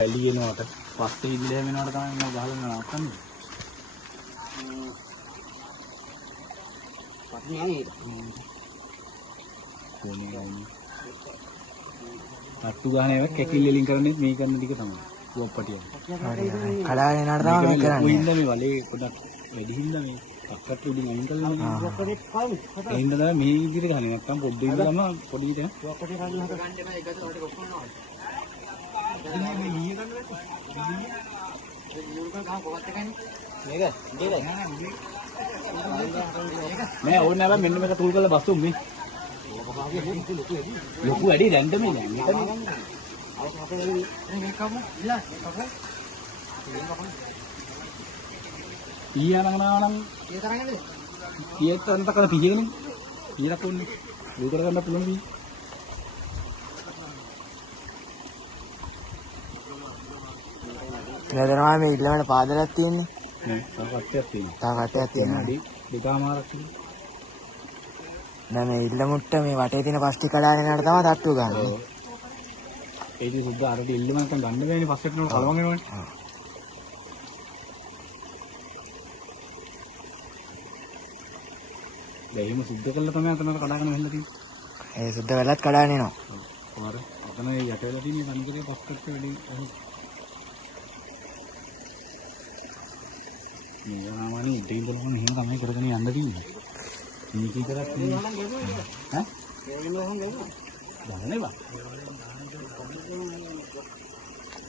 එළියනවට පස්සේ ඉදිරිය වෙනවට තමයි මම ගහලා නවත්තන්නේ. පස්සේ යන්නේ. අට්ටු ගහන එක කැකිල් වලින් කරන්නේ මේ කරන ටික තමයි. ගොප්පටිය. හරි හරි. කඩාගෙන යනට තමයි මේ කරන්නේ. කොහින්ද මේ වලේ පොඩක් වැඩි හින්දා මේ පක්කට උඩින් අයින් කරලා මේ ගොප්පටිත් කවුද? ඒ හින්දා තමයි මේ විදිහට ගහන්නේ. නැත්තම් පොඩ්ඩ ඉඳලම පොඩි විතර ගොප්පටි ගන්න හද ගන්න එපා. ඒක ඇතුළට ගොප්පනවා. දැන් මේ ලීය ගන්න බෑ. ඒ ලීය ගන්න ගහ කොහොමද ගන්නේ? මේක ඉඳලා නෑ ඕනේ නෑ මෙන්න මේක තුල් කරලා බස්සුම් මේ. ලොකු වැඩි දැන්ද මේ නෑ. මේක ඊයනගනානම් ඒ තරන්නේ ඊයත් අන්ත කල පියගෙන ඊරක් උන්නේ ඒක කර ගන්න පුළුවන් දී නේදනවා මේ ඉල්ලමට පාදලක් තියෙන්නේ නෑ තව කට්ටයක් තියෙනවා තව කට්ටයක් තියෙනවා දෙකමාරක් තියෙනවා නෑ මේ ඉල්ලමුට්ට මේ වටේ තියෙන පස්ටි කඩාගෙන යනට තමයි තට්ටු ගන්නේ ඒ ඉතින් සුද්ධ අරට ඉල්ලම නැත්නම් ගන්න බෑනේ පස්සට නෝ කලවම් වෙනවනේ දැන් සුද්ධ කළා තමයි අතනට කඩාගෙන වෙන්න තියෙන්නේ. ඒ සුද්ධ වෙලත් කඩාගෙන එනවා. ඔව්. අර අතන යට වෙලා තියෙන තනිකරේ පස්කට වැඩි අහු. මේ ගාමනේ ඉතින් බලන්න එහෙම තමයි කරගෙන යන්න තියෙන්නේ. මේක විතරක් නේ. ඈ? ගහන්නේ බා.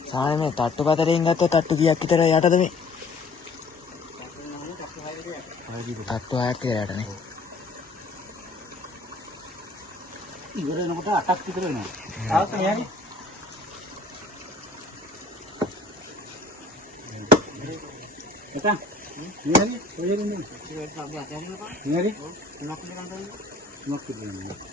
සාහනේ මේ තට්ටු පතරෙන් ගත්තොත් තට්ටු කීයක් විතර යටද මේ? තට්ටු 6ක් කියලා යටනේ. ඉවර වෙනකොට 8ක් විතර වෙනවා. තාත් මෙයාගේ. එතන. මෙයාගේ කොහෙද ඉන්නේ? ඒක අපි අතහැරලා බලන්න. මෙයාගේ? ඔව්. තුනක් විතර ගන්න. තුනක් විතර ගන්න.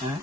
Hah?